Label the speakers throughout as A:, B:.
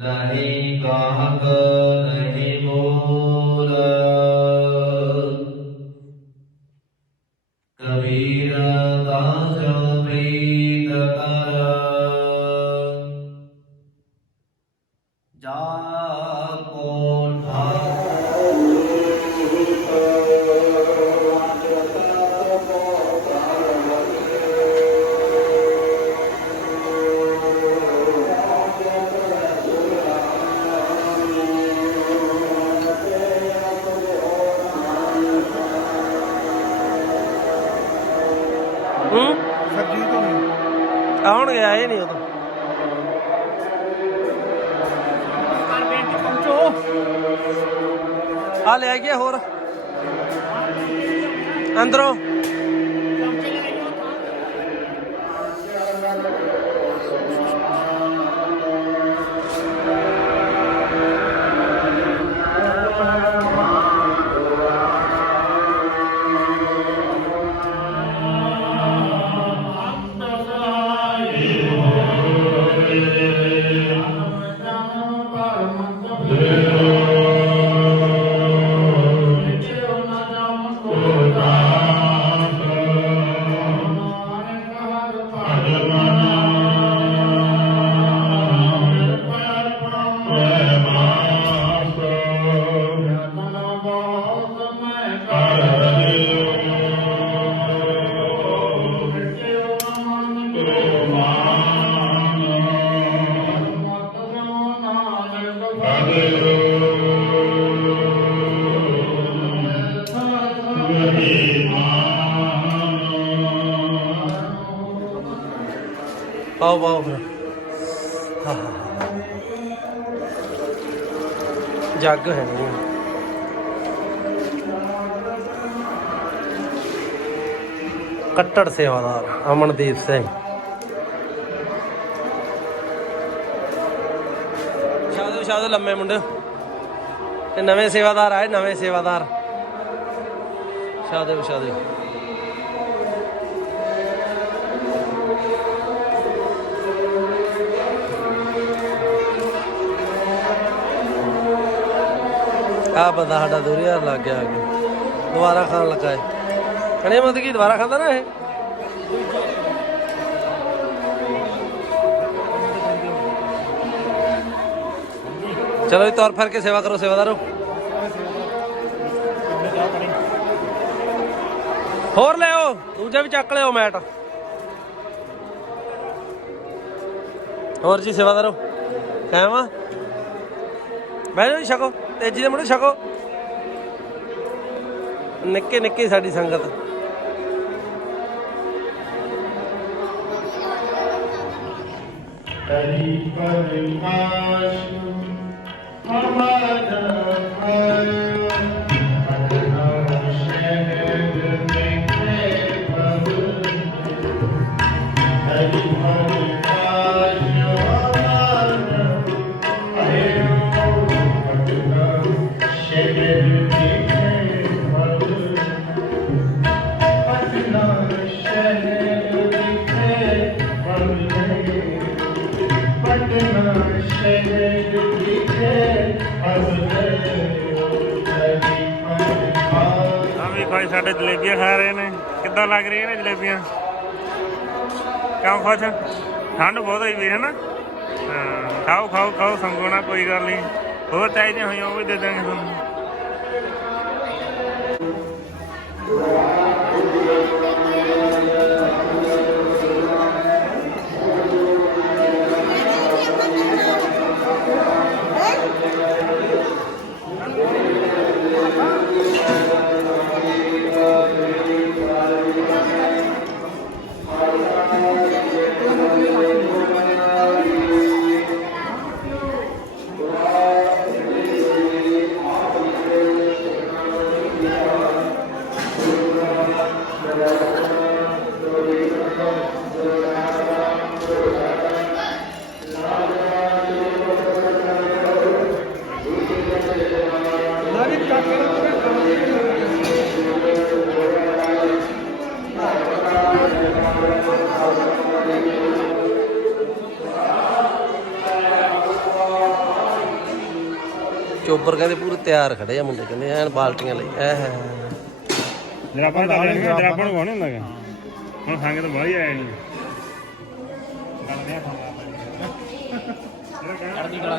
A: ਨਹੀਂ ਕਾਹਕ
B: ਹੂੰ?
C: ਸਰਜੀਤ ਹੋਣੀ
B: ਆਉਣਗੇ ਆਏ ਨਹੀਂ ਉਦੋਂ।
C: ਕਰ ਬੇਨਤੀ ਪਹੁੰਚੋ।
B: ਆ ਲੈ ਗਿਆ ਹੋਰ। ਅੰਦਰੋਂ। ਪਾਓ ਪਾਓ ਫਿਰ। ਜੱਗ ਹੈ ਨਹੀਂ ਕੱਟੜ ਸੇਵਾਦਾਰ, ਅਮਨਦੀਪ ਸਿੰਘ। ਸ਼ਾਦੇ ਸ਼ਾਦੇ ਲੰਮੇ ਮੁੰਡੇ। ਤੇ ਨਵੇਂ ਸੇਵਾਦਾਰ ਆਏ ਨਵੇਂ ਸੇਵਾਦਾਰ। ਸ਼ਾਦੇ ਸ਼ਾਦੇ ਆ ਬੰਦਾ ਸਾਡਾ ਦੂਰੀਆ ਲੱਗ ਗਿਆ ਅੱਗੇ। ਦੁਬਾਰਾ ਖਾਣ ਲੱਗਾ ਹੈ ਕਣੇ ਮਤ ਕੀ, ਦੁਬਾਰਾ ਖਾਂਦਾ ਨਾ ਇਹ? ਚਲੋ ਜੀ, ਤੌਰ ਫਿਰ ਕੇ ਸੇਵਾ ਕਰੋ, ਸੇਵਾਦਾਰੋ ਹੋਰ ਲਿਓ ਦੂਜਾ ਵੀ ਚੱਕ ਲਿਓ ਮੈਟ। ਹੋਰ ਜੀ ਸੇਵਾਦਾਰੋ ਕਾਇਮ ਆ? ਬਹਿ ਜਾਓ ਛਕੋ। ਤੇਜੀ ਦੇ ਮੁੰਡੇ ਛਕੋ। ਨਿੱਕੇ ਨਿੱਕੇ ਸਾਡੀ ਸੰਗਤ।
D: ਹਰੀ ਪਰਮਾਸ਼ ਹਮਾਰ
E: ਭਾਈ ਸਾਡੇ ਜਲੇਬੀਆਂ ਖਾ ਰਹੇ ਨੇ। ਕਿੱਦਾਂ ਲੱਗ ਰਹੀਆਂ ਨੇ ਜਲੇਬੀਆਂ? ਕਿਉਂ ਖੁਸ਼? ਠੰਡ ਬਹੁਤ ਹੋਈ ਵੀ ਹੈ ਨਾ? ਹਾਂ, ਖਾਓ ਖਾਓ ਖਾਓ ਸੰਗੋਣਾ ਕੋਈ ਗੱਲ ਨਹੀਂ। ਹੋਰ ਚਾਹੀਦੀਆਂ ਹੋਈਆਂ ਉਹ ਵੀ ਦੇ ਦਾਂਗੇ ਤੁਹਾਨੂੰ।
B: Yeah. ਕਿ ਉੱਪਰ ਕਹਿੰਦੇ ਪੂਰੇ ਤਿਆਰ ਖੜੇ ਆ ਮੁੰਡੇ ਕਹਿੰਦੇ ਐਨ ਬਾਲਟੀਆਂ ਲਈ ਐ
E: ਜਰਾਬਾਂ ਤਾਂ ਲੈਣਗੇ ਜਰਾਬਾਂ ਨੂੰ ਵਾਣੇ ਹੁੰਦਾ ਗਾ ਹੁਣ ਖਾਂਗੇ ਤਾਂ ਬਾਹਲੀ ਆਇਆ ਨਹੀਂ ਕਰਦੀ ਕਲਾ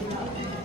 E: Thank you.